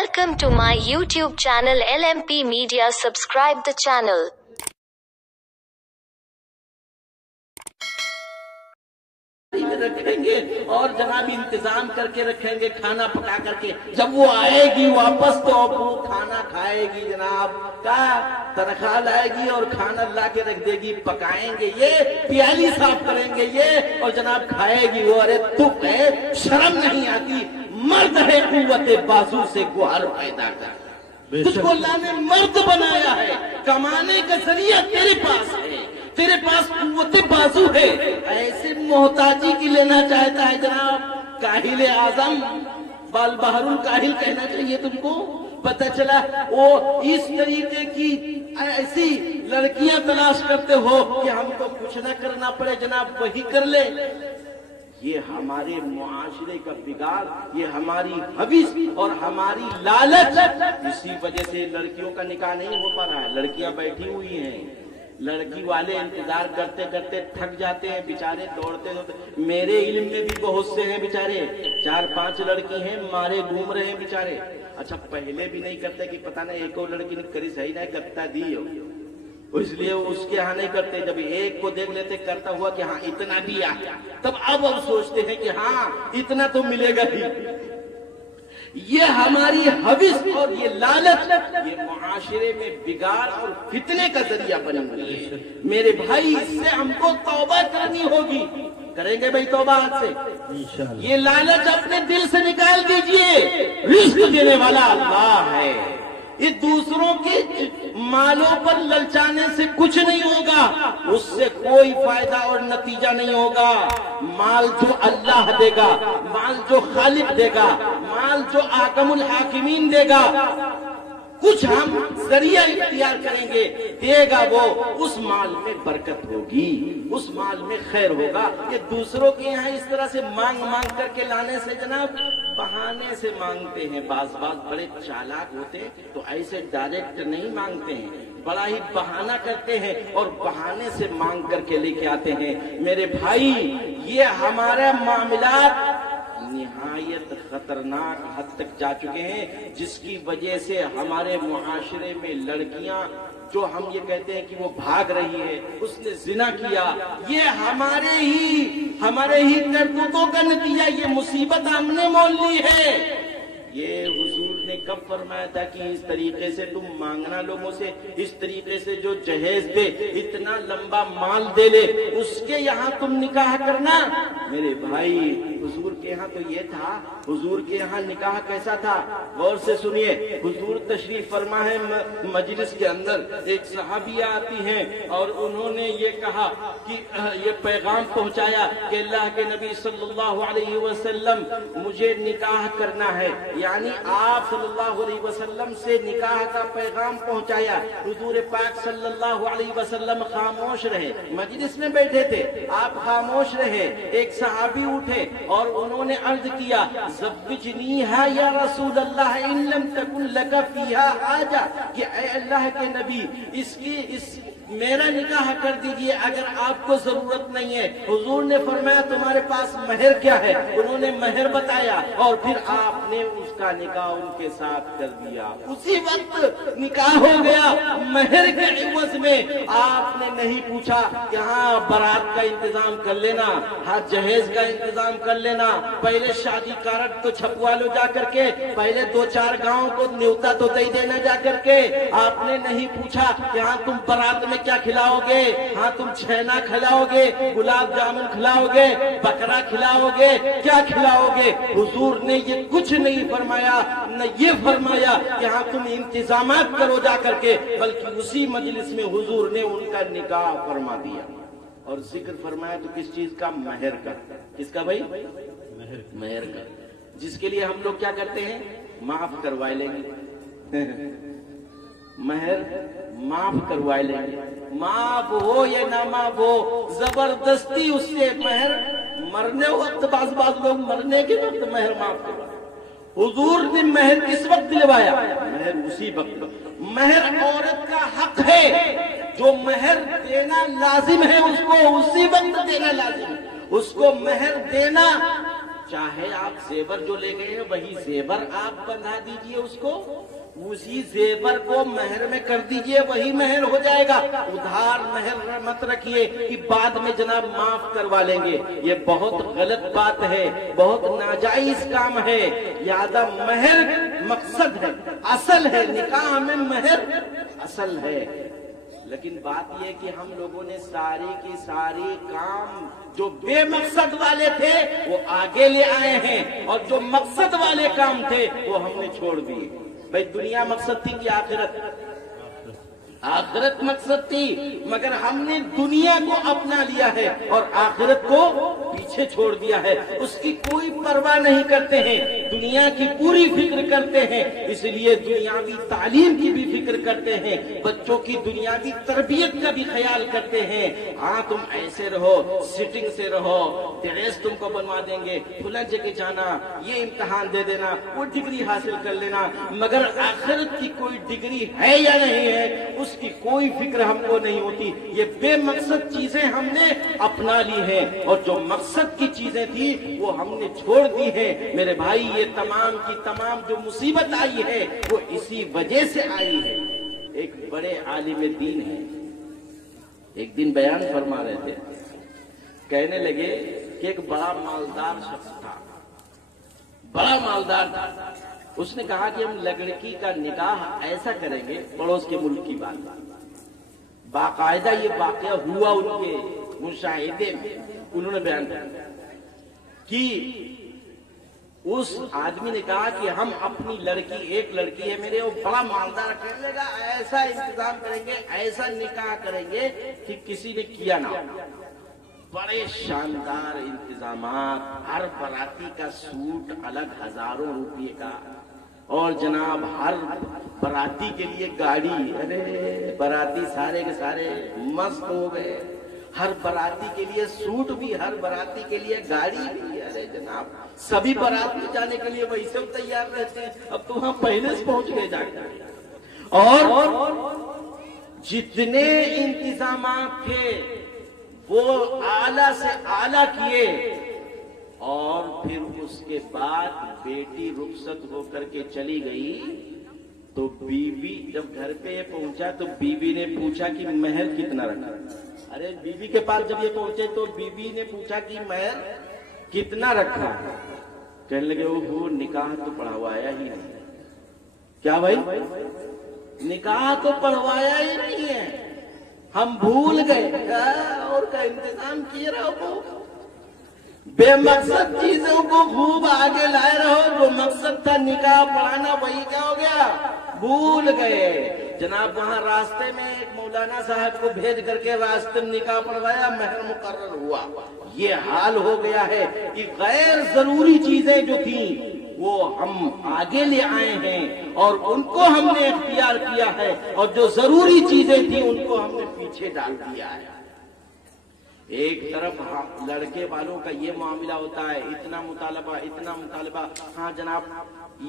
Welcome to my YouTube channel LMP Media. Subscribe the channel. رکھیں گے اور جناب انتظام کر کے رکھیں گے کھانا پکا کر کے. جب وہ آئے گی واپس تو وہ کھانا کھائے گی جناب کا تنخواہ لائے گی اور کھانا لا کے رکھ دے گی. پکائیں گے یہ, پیالی صاف کریں گے یہ اور جناب کھائے گی وہ. ارے تو شرم نہیں آتی؟ مرد ہے قوت بازو سے گوہر پیدا کر. تجھ کو اللہ نے مرد بنایا ہے, کمانے کا ذریعہ تیرے پاس ہے, تیرے پاس قوت بازو ہے. ایسے محتاجی کی لینا چاہتا ہے جناب کاہل اعظم, بال بہر الکاہل کہنا چاہیے تم کو. پتہ چلا وہ اس طریقے کی ایسی لڑکیاں تلاش کرتے ہو کہ ہم کو کچھ نہ کرنا پڑے جناب وہی کر لے. یہ ہمارے معاشرے کا بگاڑ, یہ ہماری حوث اور ہماری لالچ. اسی وجہ سے لڑکیوں کا نکاح نہیں ہو پا رہا ہے. لڑکیاں بیٹھی ہوئی ہیں, لڑکی والے انتظار کرتے کرتے تھک جاتے ہیں بیچارے, دوڑتے دوڑتے. میرے علم میں بھی بہت سے ہیں بیچارے, 4-5 لڑکی ہیں مارے گھوم رہے ہیں بیچارے. اچھا پہلے بھی نہیں کرتے کہ پتہ نہیں ایک اور لڑکی نے کری صحیح نہیں کرتا دی ہو, اس لیے اس کے ہاں نہیں کرتے. جب ایک کو دیکھ لیتے کرتا ہوا کہ ہاں اتنا دیا, تب اب سوچتے ہیں کہ ہاں اتنا تو ملے گا ہی. یہ ہماری حوث اور یہ لالچ یہ معاشرے میں بگاڑ اور فتنے کا ذریعہ بنی ہوئی ہے. میرے بھائی اس سے ہم کو توبہ کرنی ہوگی. کریں گے بھائی توبہ آج سے؟ یہ لالچ اپنے دل سے نکال دیجئے. رزق دینے والا اللہ ہے. یہ دوسروں کے مالوں پر للچانے سے کچھ نہیں ہوگا, اس سے کوئی فائدہ اور نتیجہ نہیں ہوگا. مال جو اللہ دے گا, مال جو خالق دے گا, مال جو حاکم الحاکمین دے گا, کچھ ہم ذریعہ اختیار کریں گے, دے گا وہ, اس مال میں برکت ہوگی, اس مال میں خیر ہوگا. یہ دوسروں کے یہاں اس طرح سے مانگ مانگ کر کے لانے سے جناب بہانے سے مانگتے ہیں. بعض بڑے چالاک ہوتے ہیں تو ایسے ڈائریکٹ نہیں مانگتے ہیں, بڑا ہی بہانہ کرتے ہیں اور بہانے سے مانگ کر کے لے کے آتے ہیں. میرے بھائی یہ ہمارا معاملات نہایت خطرناک حد تک جا چکے ہیں, جس کی وجہ سے ہمارے معاشرے میں لڑکیاں جو ہم یہ کہتے ہیں کہ وہ بھاگ رہی ہے, اس نے زنا کیا, یہ ہمارے ہی کرتوتوں کا نتیجہ. یہ مصیبت ہم نے مول لی ہے. یہ حضور نے کب فرمایا تھا کہ اس طریقے سے تم مانگنا لوگوں سے, اس طریقے سے جو جہیز دے, اتنا لمبا مال دے لے, اس کے یہاں تم نکاح کرنا. میرے بھائی حضور کے یہاں تو یہ تھا. حضور کے یہاں نکاح کیسا تھا غور سے سنیے. حضور تشریف فرما ہے مجلس کے اندر, ایک صحابیہ آتی ہیں اور انہوں نے یہ کہا کہ یہ پیغام پہنچایا کہ اللہ کے نبی صلی اللہ علیہ وسلم مجھے نکاح کرنا ہے. یعنی آپ صلی اللہ علیہ وسلم سے نکاح کا پیغام پہنچایا. حضور پاک صلی اللہ علیہ وسلم خاموش رہے, مجلس میں بیٹھے تھے, آپ خاموش رہے. ایک صحابی اٹھے اور انہوں نے عرض کیا زوجنیہا یا رسول اللہ ان لم تکن لک فیہا حاجہ, کہ اے اللہ کے نبی میرا نکاح کر دیجئے اگر آپ کو ضرورت نہیں ہے. حضور نے فرمایا تمہارے پاس مہر کیا ہے؟ انہوں نے مہر بتایا اور پھر آپ نے اس کا نکاح ان کے ساتھ کر دیا. اسی وقت نکاح ہو گیا. مہر کے عوض میں آپ نے نہیں پوچھا کہ ہاں بارات کا انتظام کر لینا, ہاں جہیز کا انتظام کر لینا, پہلے شادی کارڈ تو چھپوا لو جا کر کے, پہلے 2-4 گاؤں کو نیوتا تو دے دینا جا کر کے. آپ نے نہیں پوچھا کہ ہاں تم بارات میں کیا کھلاؤ گے, ہاں تم چھینا کھلاؤ گے, گلاب جامن کھلاؤ گے, بکرا کھلاؤ گے, کیا کھلاؤ گے. حضور نے یہ کچھ نہیں فرمایا, نہ یہ فرمایا کہ ہاں تم انتظامات کرو جا کر کے, بلکہ اسی مجلس میں حضور نے ان کا نکاح فرما دیا. اور ذکر فرمایا تو کس چیز کا؟ مہر کا. کس کا بھائی؟ مہر کا, جس کے لیے ہم لوگ کیا کرتے ہیں؟ معاف کروا لیں گے. مہر معاف کروا لیں گے, معاف ہو یا نہ معاف ہو, زبردستی اس سے مہر. مرنے وقت بعض لوگ مرنے کے وقت مہر معاف کروا. حضور نے مہر کس وقت دلوایا؟ مہر اسی وقت. مہر عورت کا حق ہے, جو مہر دینا لازم ہے اس کو اسی وقت دینا لازم ہے. اس کو مہر دینا چاہے آپ زیور جو لے گئے ہیں وہی زیور آپ بندھا دیجئے اس کو، اسی زیور کو مہر میں کر دیجئے، وہی مہر ہو جائے گا۔ ادھار مہر مت رکھیے کہ بعد میں جناب معاف کروا لیں گے، یہ بہت غلط بات ہے، بہت ناجائز کام ہے۔ لہذا مہر مقصد ہے، اصل ہے، نکاح میں مہر اصل ہے۔ لیکن بات یہ کہ ہم لوگوں نے ساری کی ساری کام جو بے مقصد والے تھے وہ آگے لے آئے ہیں، اور جو مقصد والے کام تھے وہ ہم نے چھوڑ دیے۔ بھئی دنیا مقصد تھی کہ آخرت؟ آخرت مقصد تھی، مگر ہم نے دنیا کو اپنا لیا ہے اور آخرت کو پیچھے چھوڑ دیا ہے۔ اس کی کوئی پرواہ نہیں کرتے ہیں، دنیا کی پوری فکر کرتے ہیں، اس لیے دنیاوی تعلیم کی بھی فکر کرتے ہیں، بچوں کی دنیاوی تربیت کا بھی خیال کرتے ہیں۔ ہاں تم ایسے رہو، سٹنگ سے رہو، ڈریس تم کو بنوا دیں گے، فلاں جگہ جانا، یہ امتحان دے دینا، وہ ڈگری حاصل کر لینا، مگر آخرت کی کوئی ڈگری ہے یا نہیں ہے اس کی کوئی فکر ہم کو نہیں ہوتی۔ یہ بے مقصد چیزیں ہم نے اپنا لی ہیں، اور جو مقصد کی چیزیں تھی وہ ہم نے چھوڑ دی ہیں۔ میرے بھائی یہ تمام کی تمام جو مصیبت آئی ہے وہ اسی وجہ سے آئی ہے۔ ایک بڑے عالم دین ہیں، ایک دن بیان فرما رہے تھے، کہنے لگے کہ ایک بڑا مالدار شخص تھا، بڑا مالدار تھا۔ اس نے کہا کہ ہم لڑکی کا نکاح ایسا کریں گے، پڑوس کے ملک کی بات، باقاعدہ یہ واقعہ ہوا ان کے مشاہدے میں، انہوں نے بیان کیا کہ اس آدمی نے کہا کہ ہم اپنی لڑکی، ایک لڑکی ہے میرے، وہ بڑا مالدار، کہنے لگا ایسا انتظام کریں گے، ایسا نکاح کریں گے کہ کسی نے کیا نہ ہو۔ بڑے شاندار انتظامات، ہر براتی کا سوٹ الگ ہزاروں روپے کا، اور جناب ہر براتی کے لیے گاڑی، ارے براتی سارے کے سارے مست ہو گئے، ہر براتی کے لیے سوٹ بھی، ہر براتی کے لیے گاڑی بھی، ارے جناب سبھی بارات میں جانے کے لیے وہی سب تیار رہتے ہیں، اب تو وہاں پہلے سے پہنچ گئے جا کے، اور جتنے انتظامات تھے وہ اعلیٰ سے اعلیٰ کیے، اور پھر اس کے بعد بیٹی رخصت ہو کر کے چلی گئی تو بیوی جب گھر پہ یہ پہنچا تو بیوی نے پوچھا کہ مہر کتنا رکھا۔ ارے بیوی کے پاس جب یہ پہنچے تو بیوی نے پوچھا کہ مہر کتنا رکھا؟ کہنے لگے وہ نکاح تو پڑھوایا ہی نہیں۔ کیا بھائی؟ نکاح تو پڑھوایا ہی نہیں ہے، ہم بھول گئے، اور کا انتظام کیے رہو، بے مقصد چیزوں کو خوب آگے لائے رہو، جو مقصد تھا نکاح پڑھانا وہی کیا ہو گیا، بھول گئے۔ جناب وہاں راستے میں ایک مولانا صاحب کو بھیج کر کے راستے میں نکاح پڑھوایا، مہر مقرر ہوا۔ یہ حال ہو گیا ہے کہ غیر ضروری چیزیں جو تھیں وہ ہم آگے لے آئے ہیں اور ان کو ہم نے اختیار کیا ہے، اور جو ضروری چیزیں تھیں ان کو ہم نے پیچھے ڈال دیا ہے۔ ایک طرف لڑکے والوں کا یہ معاملہ ہوتا ہے، اتنا مطالبہ، اتنا مطالبہ، ہاں جناب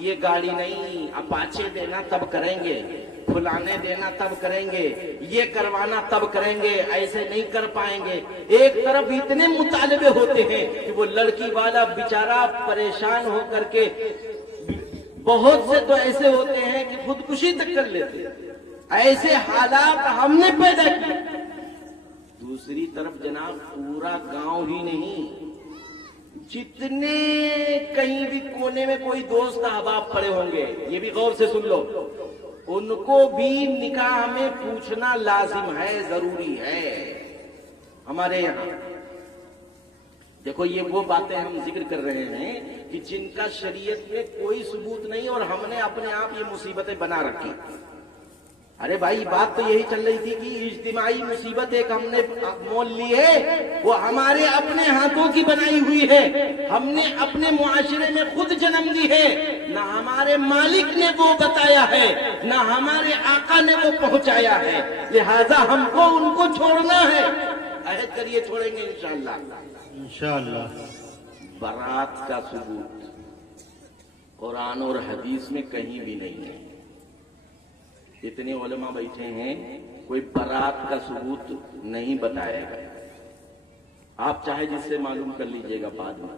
یہ گاڑی نہیں، اپاچے دینا تب کریں گے، فلانے دینا تب کریں گے، یہ کروانا تب کریں گے، ایسے نہیں کر پائیں گے۔ ایک طرف اتنے مطالبے ہوتے ہیں کہ وہ لڑکی والا بیچارہ پریشان ہو کر کے، بہت سے تو ایسے ہوتے ہیں کہ خودکشی تک کر لیتے ہیں۔ ایسے حالات ہم نے پیدا کیے۔ دوسری طرف جناب پورا گاؤں ہی نہیں، جتنے کہیں بھی کونے میں کوئی دوست احباب پڑے ہوں گے، یہ بھی غور سے سن لو، ان کو بھی نکاح میں پوچھنا لازم ہے، ضروری ہے۔ ہمارے یہاں دیکھو یہ وہ باتیں ہم ذکر کر رہے ہیں کہ جن کا شریعت میں کوئی ثبوت نہیں، اور ہم نے اپنے آپ یہ مصیبتیں بنا رکھی۔ ارے بھائی بات تو یہی چل رہی تھی کہ اجتماعی مصیبت ایک ہم نے مول لی ہے، وہ ہمارے اپنے ہاتھوں کی بنائی ہوئی ہے، ہم نے اپنے معاشرے میں خود جنم لی ہے، نہ ہمارے مالک نے وہ بتایا ہے، نہ ہمارے آقا نے وہ پہنچایا ہے، لہذا ہم کو ان کو چھوڑنا ہے۔ عہد کریے چھوڑیں گے انشاءاللہ۔ انشاءاللہ۔ برات کا ثبوت قرآن اور حدیث میں کہیں بھی نہیں ہے۔ اتنے علماء بیٹھے ہیں، کوئی برات کا ثبوت نہیں بتایا گیا، آپ چاہے جس سے معلوم کر لیجئے گا بعد میں۔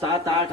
7, 8,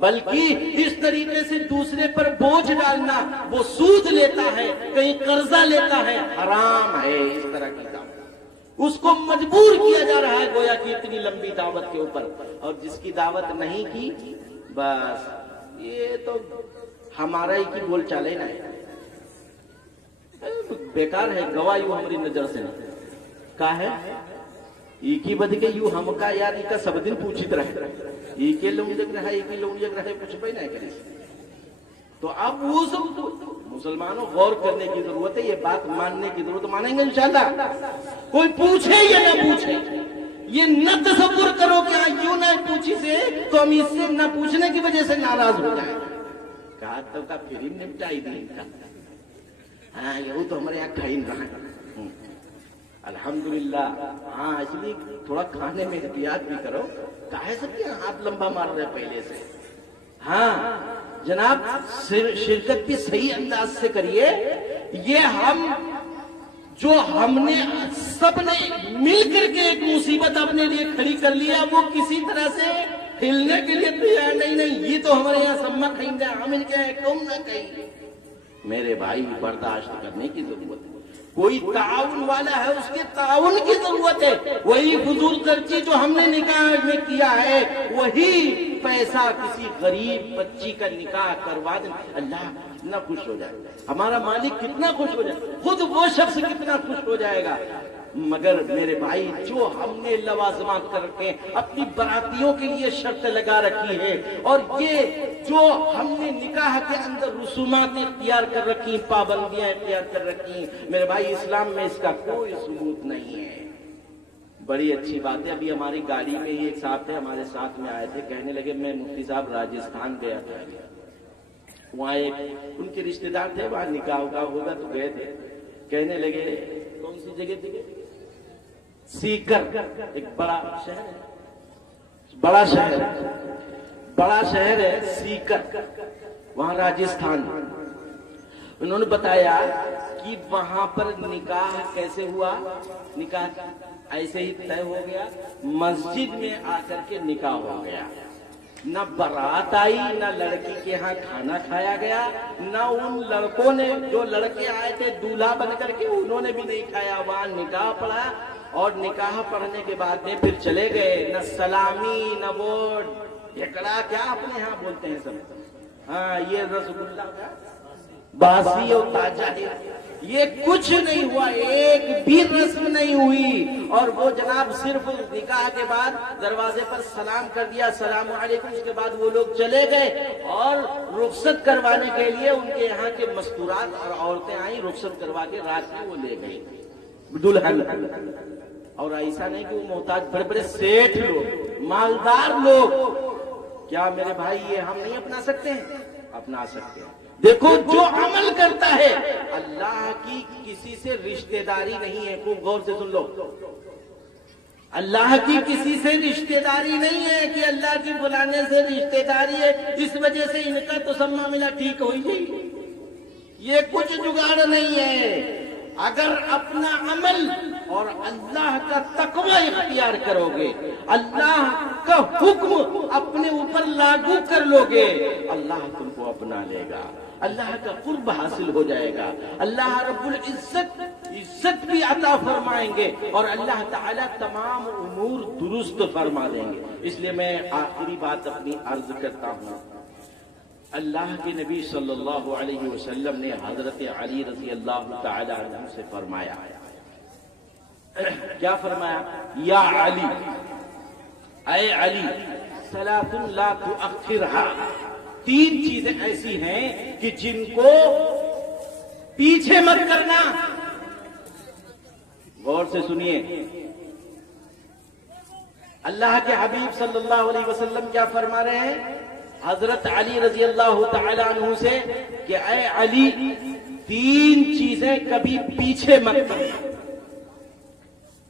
بلکہ اس طریقے سے دوسرے پر بوجھ ڈالنا، وہ سود لیتا ہے، کہیں قرضہ لیتا ہے، حرام ہے اس طرح کی دعوت۔ اس کو مجبور کیا جا رہا ہے گویا کہ اتنی لمبی دعوت کے اوپر، اور جس کی دعوت نہیں کی بس یہ تو ہمارا ہی کی بول چالے نہ ہے، بیکار ہے، گواہ یوں ہماری نظر سے کا ہے ایک ہی بد کے یوں ہم کا یار کا سب دن پوچھت رہے، ایک ہی لوگ جگ رہا، ایک ہی لوگ جگ رہے، کچھ بھی نہیں کرے۔ تو اب وہ سب مسلمانوں غور کرنے کی ضرورت ہے، یہ بات ماننے کی ضرورت، مانیں گے انشاءاللہ۔ کوئی پوچھے یا نہ پوچھے، یہ نہ تصور کرو کہ یوں نہ پوچھی سے تو ہم اس سے نہ پوچھنے کی وجہ سے ناراض ہو جائیں۔ کہا تو کا پھر ہی نپٹائی دی ان کا، ہاں یہ تو ہمارے یہاں کھائی رہا ہے الحمدللہ۔ ہاں اس لیے تھوڑا کھانے میں احتیاط بھی کرو، کاہے سب کے ہاتھ لمبا مار رہے پہلے سے۔ ہاں جناب شرکت بھی صحیح انداز سے کریے۔ یہ ہم نے سب نے مل کر کے ایک مصیبت اپنے لیے کھڑی کر لیا، وہ کسی طرح سے ہلنے کے لیے تیار نہیں، یہ تو ہمارے یہاں سما کہیں گے ہم ان کے کم نہ کہیں۔ میرے بھائی برداشت کرنے کی ضرورت ہے، کوئی تعاون والا ہے اس کے تعاون کی ضرورت ہے۔ وہی فضول خرچی جو ہم نے نکاح میں کیا ہے، وہی پیسہ کسی غریب بچی کا نکاح کروا دیں، اللہ کتنا خوش ہو جائے گا، ہمارا مالک کتنا خوش ہو جائے گا، خود وہ شخص کتنا خوش ہو جائے گا۔ مگر میرے بھائی جو ہم نے لوازمات کر کے اپنی براتیوں کے لیے شرط لگا رکھی ہے، اور یہ جو ہم نے نکاح کے اندر رسومات اختیار کر رکھی، پابندیاں اختیار کر رکھی، میرے بھائی اسلام میں اس کا کوئی ثبوت نہیں ہے۔ بڑی اچھی بات ہے، ابھی ہماری گاڑی میں ہی ایک صاحب تھے ہمارے ساتھ میں آئے تھے، کہنے لگے میں مفتی صاحب راجستھان گیا تھا، وہاں ایک ان کے رشتے دار تھے، وہاں نکاح ہوگا تو گئے تھے، کہنے لگے کون سی جگہ تھی؟ سیکر، ایک بڑا شہر ہے سیکر، وہاں راجستھان۔ انہوں نے بتایا کہ وہاں پر نکاح کیسے ہوا، نکاح ایسے ہی طے ہو گیا، مسجد میں آ کر کے نکاح ہو گیا، نہ بارات آئی، نہ لڑکی کے ہاں کھانا کھایا گیا، نہ ان لڑکوں نے جو لڑکے آئے تھے دولہا بن کر کے انہوں نے بھی نہیں کھایا، وہاں نکاح پڑھا، اور نکاح پڑھنے کے بعد میں پھر چلے گئے، نہ سلامی نہ وہ ڈھکڑا کیا اپنے ہاں بولتے ہیں سب، ہاں یہ رسگلہ کا باسی اور تازہ ہے، یہ کچھ نہیں ہوا، ایک بھی رسم نہیں ہوئی، اور وہ جناب صرف نکاح کے بعد دروازے پر سلام کر دیا، السلام علیکم، اس کے بعد وہ لوگ چلے گئے، اور رخصت کروانے کے لیے ان کے یہاں کے مستورات اور عورتیں آئیں، رخصت کروا کے رات میں وہ لے گئی دلہن۔ اور ایسا نہیں کہ وہ محتاج بڑے بڑے سیٹھ لوگ، مالدار لوگ، کیا میرے بھائی یہ ہم نہیں اپنا سکتے ہیں؟ اپنا سکتے ہیں۔ دیکھو جو عمل کرتا ہے، اللہ کی کسی سے رشتہ داری نہیں ہے، خوب غور سے سن لو، اللہ کی کسی سے رشتہ داری نہیں ہے کہ اللہ کی بلانے سے رشتہ داری ہے، اس وجہ سے ان کا تو سما ملا ٹھیک ہوئی گئی، یہ کچھ جگاڑ نہیں ہے۔ اگر اپنا عمل اور اللہ کا تقوی اختیار کرو گے، اللہ کا حکم اپنے اوپر لاگو کر لو گے، اللہ تم کو اپنا لے گا، اللہ کا قرب حاصل ہو جائے گا، اللہ رب العزت بھی عطا فرمائیں گے، اور اللہ تعالیٰ تمام امور درست فرما دیں گے۔ اس لیے میں آخری بات اپنی عرض کرتا ہوں، اللہ کے نبی صلی اللہ علیہ وسلم نے حضرت علی رضی اللہ تعالی عنہ سے فرمایا، کیا فرمایا؟ یا علی، اے علی، ثلاث لا تؤخرها، تین چیزیں ایسی ہیں کہ جن کو پیچھے مت کرنا۔ غور سے سنیے، اللہ کے حبیب صلی اللہ علیہ وسلم کیا فرما رہے ہیں حضرت علی رضی اللہ تعالی عنہ سے کہ اے علی، تین چیزیں کبھی پیچھے مت کرنا،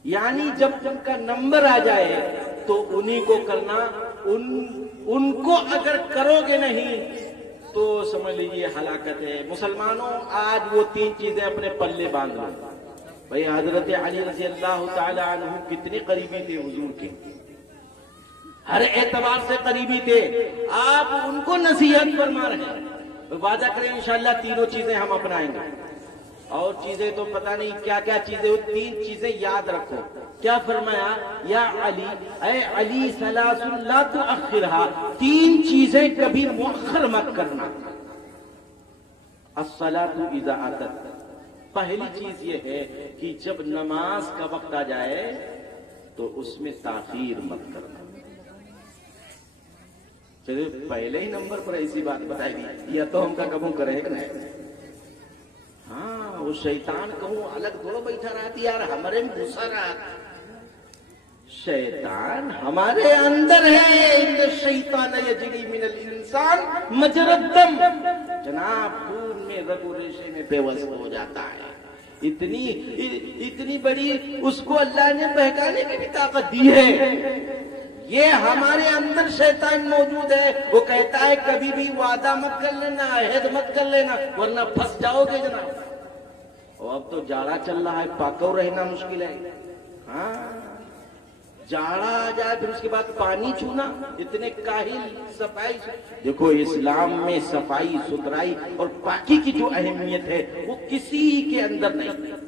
یعنی جب ان کا نمبر آ جائے تو انہی کو کرنا، ان کو اگر کرو گے نہیں تو سمجھ لیجیے ہلاکت ہے۔ مسلمانوں آج وہ تین چیزیں اپنے پلے باندھ لو۔ بھئی حضرت علی رضی اللہ تعالی عنہ کتنے قریبی تھے حضور کے، ہر اعتبار سے قریبی تھے، آپ ان کو نصیحت فرما رہے ہیں۔ وعدہ کریں انشاءاللہ تینوں چیزیں ہم اپنائیں گے، اور چیزیں تو پتہ نہیں کیا کیا چیزیں، تین چیزیں یاد رکھو۔ کیا فرمایا؟ یا علی، اے علی ثلاث لا تؤخرھا، تین چیزیں کبھی مؤخر مت کرنا۔ الصلاۃ اذا اتت، پہلی چیز یہ ہے کہ جب نماز کا وقت آ جائے تو اس میں تاخیر مت کرنا۔ چلے پہلے ہی نمبر پر ایسی بات بتائی گئی، یا تو ہم کا کبوں کرے گا نہیں۔ ہاں وہ شیطان کہوں الگ تھوڑا بیٹھا رہا تھی یار، ہمارے میں گھسا رہا تھا۔ شیطان ہمارے اندر ہے، ان الشیطان یجری من الانسان مجری الدم، جناب خون میں رگ و ریشے میں پیوست ہو جاتا ہے۔ اتنی بڑی اس کو اللہ نے بہکانے کی بھی طاقت دی ہے۔ یہ ہمارے اندر شیطان موجود ہے، وہ کہتا ہے کبھی بھی وعدہ مت کر لینا، عہد مت کر لینا ورنہ پھنس جاؤ گے جناب۔ اور اب تو جاڑا چل رہا ہے، پاکو رہنا مشکل ہے۔ ہاں جاڑا آ جائے پھر اس کے بعد پانی چھونا، اتنے کاہل صفائی۔ دیکھو اسلام میں صفائی ستھرائی اور پاکی کی جو اہمیت ہے وہ کسی کے اندر نہیں۔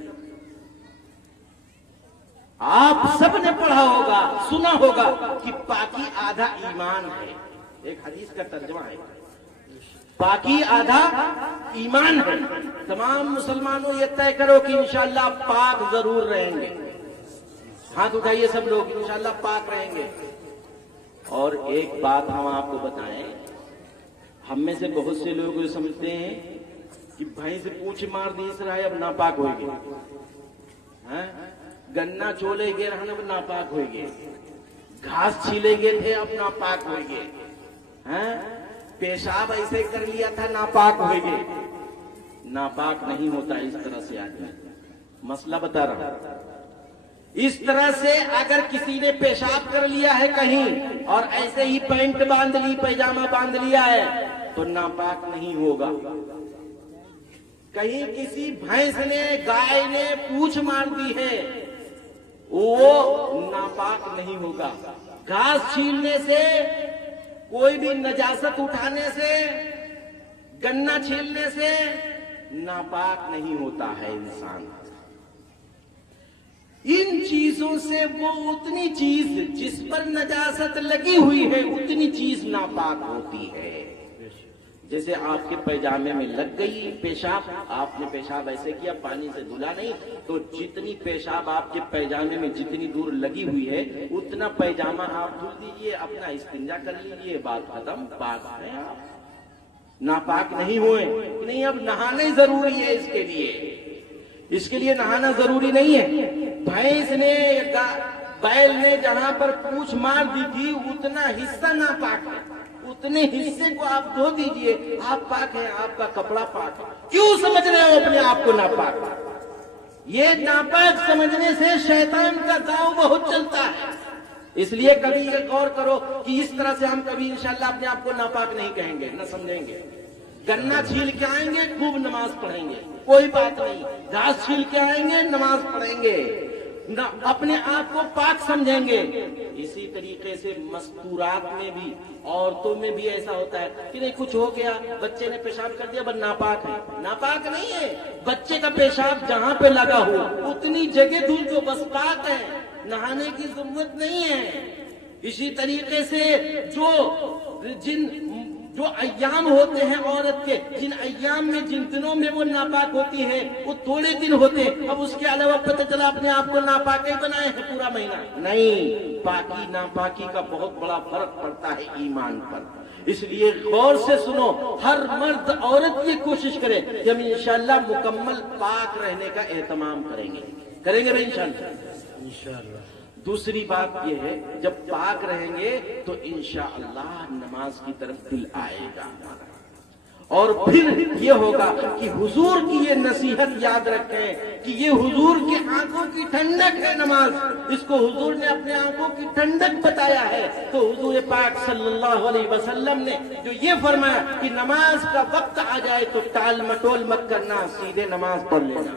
آپ سب نے پڑھا ہوگا، سنا ہوگا کہ پاکی آدھا ایمان ہے، ایک حدیث کا ترجمہ ہے، پاکی آدھا ایمان ہے۔ تمام مسلمانوں یہ طے کرو کہ انشاءاللہ پاک ضرور رہیں گے، ہاتھ اٹھائیے سب لوگ، انشاءاللہ پاک رہیں گے۔ اور ایک بات ہم آپ کو بتائیں، ہم میں سے بہت سے لوگ یہ سمجھتے ہیں کہ بھائی سے پوچھ مار دی اس رہا ہے اب ناپاک ہوئے گے، گنا چولے گے رہنے اب ناپاک ہوئے گے، گھاس چھیلے گے تھے اب ناپاک ہوئے گے، پیشاب ایسے کر لیا تھا ناپاک ہوئے گے۔ ناپاک نہیں ہوتا اس طرح سے آدمی، مسئلہ بتا رہا ہوں۔ اس طرح سے اگر کسی نے پیشاب کر لیا ہے کہیں اور ایسے ہی پینٹ باندھ لی، پیجامہ باندھ لیا ہے تو ناپاک نہیں ہوگا۔ کہیں کسی بھینس نے، گائے نے پوچھ مار دی ہے، وہ ناپاک نہیں ہوگا۔ گھاس چھیلنے سے، کوئی بھی نجاست اٹھانے سے، گنا چھیلنے سے ناپاک نہیں ہوتا ہے انسان۔ ان چیزوں سے وہ اتنی چیز جس پر نجاست لگی ہوئی ہے اتنی چیز ناپاک ہوتی ہے۔ جیسے آپ کے پیجامے میں لگ گئی پیشاب، آپ نے پیشاب ایسے کیا، پانی سے دھلا نہیں، تو جتنی پیشاب آپ کے پیجامے میں جتنی دور لگی ہوئی ہے اتنا پیجامہ آپ دھل دیجئے، اپنا استنجا کر لیجئے، بات ختم، پاک ہیں آپ، ناپاک نہیں ہوئے۔ نہیں اب نہانا ضروری ہے، اس کے لیے نہانا ضروری نہیں ہے۔ بھینس نے، بیل نے جہاں پر پوچھ مار دی تھی اتنا حصہ ناپاک ہے، اتنے حصے کو آپ دھو دیجئے، آپ پاک ہیں، آپ کا کپڑا پاک ہے۔ کیوں سمجھ رہے ہو اپنے آپ کو ناپاک؟ یہ ناپاک سمجھنے سے شیطان کا داؤ بہت چلتا ہے۔ اس لیے کبھی یہ غور کرو کہ اس طرح سے ہم کبھی انشاءاللہ اپنے آپ کو ناپاک نہیں کہیں گے، نہ سمجھیں گے۔ گنا چھیل کے آئیں گے، خوب نماز پڑھیں گے، کوئی بات نہیں۔ گھاس چھیل کے آئیں گے، نماز پڑھیں گے، اپنے آپ کو پاک سمجھیں گے۔ اسی طریقے سے مستورات میں بھی، عورتوں میں بھی ایسا ہوتا ہے کہ نہیں کچھ ہو گیا، بچے نے پیشاب کر دیا بس ناپاک ہے۔ ناپاک نہیں ہے، بچے کا پیشاب جہاں پہ لگا ہوا اتنی جگہ دھل جو بس پاک ہے، نہانے کی ضرورت نہیں ہے۔ اسی طریقے سے جو ایام ہوتے ہیں عورت کے، جن ایام میں، جن دنوں میں وہ ناپاک ہوتی ہے وہ تھوڑے دن ہوتے ہیں، اب اس کے علاوہ پتہ چلا اپنے آپ کو ناپاک ہی بنائے ہیں پورا مہینہ۔ نہیں، پاکی ناپاکی کا بہت بڑا فرق پڑتا ہے ایمان پر۔ اس لیے غور سے سنو، ہر مرد عورت یہ کوشش کرے کہ ہم انشاءاللہ مکمل پاک رہنے کا اہتمام کریں گے انشاءاللہ۔ دوسری بات یہ ہے جب پاک رہیں گے تو انشاءاللہ نماز کی طرف دل آئے گا، اور پھر یہ ہوگا کہ حضور کی یہ نصیحت یاد رکھیں کہ یہ حضور کی آنکھوں کی ٹھنڈک ہے نماز، اس کو حضور نے اپنے آنکھوں کی ٹھنڈک بتایا ہے۔ تو حضور پاک صلی اللہ علیہ وسلم نے جو یہ فرمایا کہ نماز کا وقت آ جائے تو ٹال مٹول مت کرنا، سیدھے نماز پڑھ لینا۔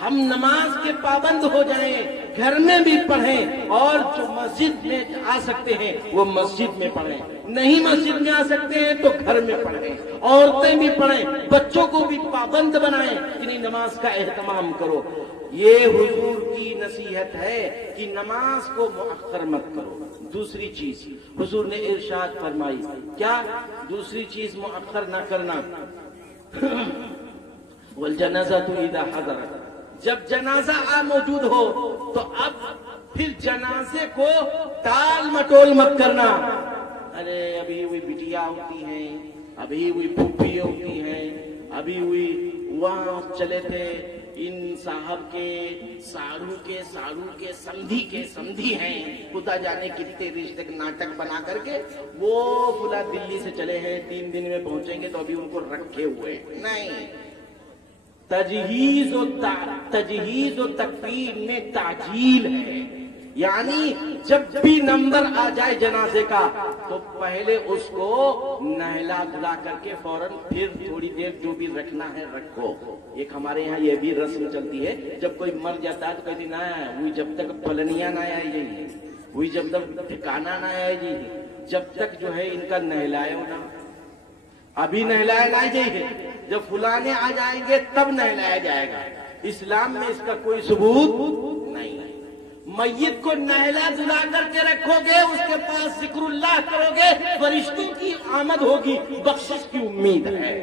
ہم نماز کے پابند ہو جائیں، گھر میں بھی پڑھیں، اور جو مسجد میں آ سکتے ہیں وہ مسجد میں پڑھیں، نہیں مسجد میں آ سکتے ہیں تو گھر میں پڑھیں، عورتیں بھی پڑھیں، بچوں کو بھی پابند بنائیں کہ نہیں نماز کا اہتمام کرو۔ یہ حضور کی نصیحت ہے کہ نماز کو مؤخر مت کرو۔ دوسری چیز حضور نے ارشاد فرمائی، کیا دوسری چیز مؤخر نہ کرنا؟ والجنازۃ اذا حضرت، جب جنازہ موجود ہو تو اب پھر جنازے کو ٹال مٹول مت کرنا۔ ارے ابھی ہوئی بٹیا ہوتی ہیں، ابھی ہوئی پھوپھی ہوتی ہیں، ابھی ہوئی وہاں چلے تھے ان صاحب کے ساڑو کے سمدھی ہیں، خدا جانے کتنے رشتے ناٹک بنا کر کے وہ فلاں دلی سے چلے ہیں، 3 دن میں پہنچیں گے تو ابھی ان کو رکھے ہوئے نہیں۔ تجہیز و تکفین میں تعجیل ہے، یعنی جب بھی نمبر آ جائے جنازے کا تو پہلے اس کو نہلا دھلا کر کے فوراً پھر تھوڑی دیر جو بھی رکھنا ہے رکھو۔ ایک ہمارے یہاں یہ بھی رسم چلتی ہے، جب کوئی مر جاتا ہے تو کہتی نہ وہی جب تک پلنیاں نہ آئے جی، وہی جب تک ٹھکانا نہ آئے جی، جب تک جو ہے ان کا نہلائے ہونا، ابھی نہلایا نہ جائے، جب فلانے آ جائیں گے تب نہلایا جائے گا۔ اسلام میں اس کا کوئی ثبوت نہیں ہے۔ میت کو نہلا دھلا کر کے رکھو گے، اس کے پاس ذکر اللہ کرو گے، فرشتوں کی آمد ہوگی، بخشش کی امید ہے۔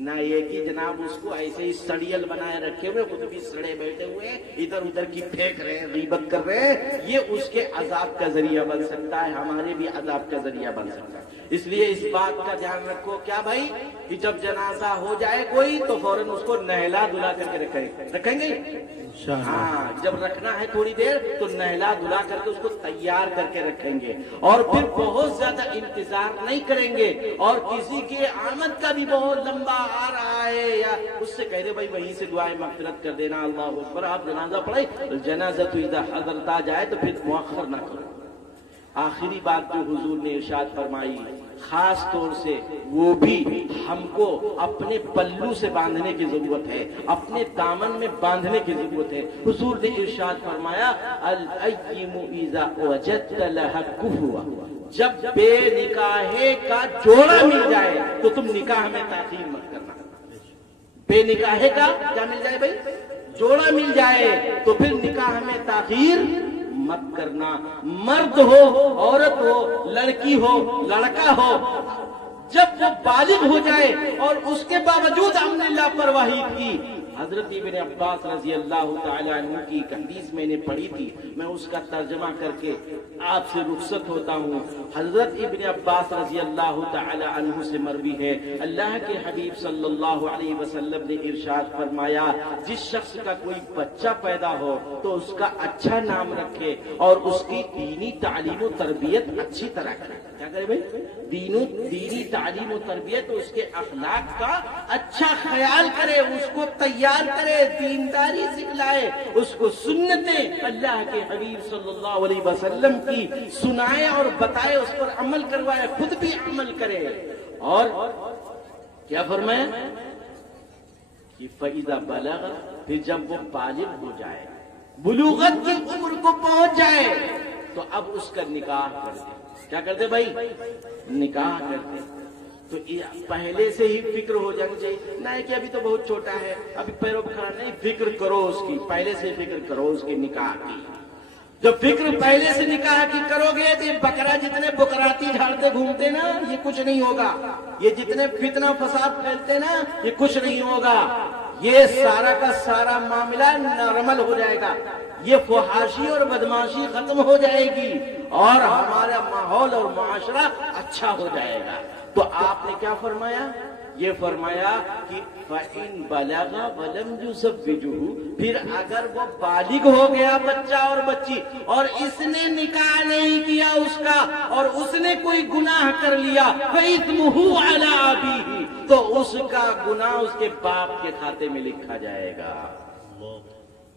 نہ یہ کہ جناب اس کو ایسے ہی سڑیل بنائے رکھے ہوئے، خود بھی سڑے بیٹھے ہوئے ادھر ادھر کی پھینک رہے ہیں، غیبت کر رہے ہیں، یہ اس کے عذاب کا ذریعہ بن سکتا ہے، ہمارے بھی عذاب کا ذریعہ بن سکتا ہے۔ اس لیے اس بات کا دھیان رکھو کیا بھائی کہ جب جنازہ ہو جائے کوئی تو فوراً اس کو نہلا دھلا کر کے رکھیں گے۔ ہاں جب رکھنا ہے تھوڑی دیر تو نہلا دھلا کر کے اس کو تیار کر کے رکھیں گے، اور پھر بہت زیادہ انتظار نہیں کریں گے، اور کسی کے آمد کا بھی بہت لمبا آ رہا ہے یا اس سے کہہ دے بھائی وہیں سے دعائیں مغفرت کر دینا، اللہ اکبر، آپ جنازہ پڑھیں، جنازہ تو اذا حضرت آ جائے تو پھر مؤخر نہ کرو۔ آخری بات جو حضور نے ارشاد فرمائی، خاص طور سے وہ بھی ہم کو اپنے پلو سے باندھنے کی ضرورت ہے، اپنے دامن میں باندھنے کی ضرورت ہے۔ حضور نے ارشاد فرمایا الأيم اذا وجدت لها كفوا، جب بے نکاحے کا جوڑا مل جائے تو تم نکاح میں تاخیر مت کرنا۔ بے نکاحے کا کیا مل جائے بھائی؟ جوڑا مل جائے تو پھر نکاح میں تاخیر مت کرنا۔ مرد ہو، عورت ہو، لڑکی ہو، لڑکا ہو، جب وہ بالغ ہو جائے اور اس کے باوجود ہم نے لاپرواہی کی، حضرت ابن عباس رضی اللہ تعالی عنہ کی ایک حدیث میں نے پڑھی تھی، میں اس کا ترجمہ کر کے آپ سے رخصت ہوتا ہوں۔ حضرت ابن عباس رضی اللہ تعالی عنہ سے مروی ہے، اللہ کے حبیب صلی اللہ علیہ وسلم نے ارشاد فرمایا، جس شخص کا کوئی بچہ پیدا ہو تو اس کا اچھا نام رکھے اور اس کی دینی تعلیم و تربیت اچھی طرح کرے۔ کیا کرے بھائی؟ دینی تعلیم و تربیت، اس کے اخلاق کا اچھا خیال کرے، اس کو تیار کرے، دینداری سکھلائے، اس کو سنتیں اللہ کے حبیب صلی اللہ علیہ وسلم کی سنائے اور بتائے، اس پر عمل کروائے، خود بھی عمل کرے۔ اور کیا فرمایا کہ فَإِذَا بَلَغَ، پھر جب وہ بالغ ہو جائے، بلوغت کی عمر کو پہنچ جائے تو اب اس کا نکاح کر دے۔ کیا کرتے بھائی؟ نکاح کرتے۔ تو پہلے سے ہی فکر ہو جانی چاہیے، نہ کہ ابھی تو بہت چھوٹا ہے ابھی پیروں پکھڑا نہیں، فکر کرو اس کی، پہلے سے فکر کرو اس کے نکاح کی۔ جب فکر پہلے سے نکاح کی کرو گے تو یہ بکرا جتنے بکراتی جھاڑتے گھومتے نا یہ کچھ نہیں ہوگا، یہ جتنے فتنہ فساد پھیلتے نا یہ کچھ نہیں ہوگا، یہ سارا کا سارا معاملہ نارمل ہو جائے گا، یہ فحاشی اور بدماشی ختم ہو جائے گی اور ہمارا ماحول اور معاشرہ اچھا ہو جائے گا۔ تو آپ نے کیا فرمایا؟ یہ فرمایا کہ فَإِن بَلَغَ وَلَمْ يُزَوِّجُهُ، پھر اگر وہ بالغ ہو گیا بچہ اور بچی اور اس نے نکاح نہیں کیا اس کا اور اس نے کوئی گناہ کر لیا، فَإِثْمُهُ عَلَىٰ أَبِيهِ، تو اس کا گناہ اس کے باپ کے کھاتے میں لکھا جائے گا۔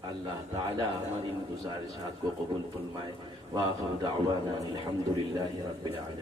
اللہ تعالی ہماری ان گزارشات کو قبول فرمائے۔ وآخر دعوانا الحمد للہ رب العالمین۔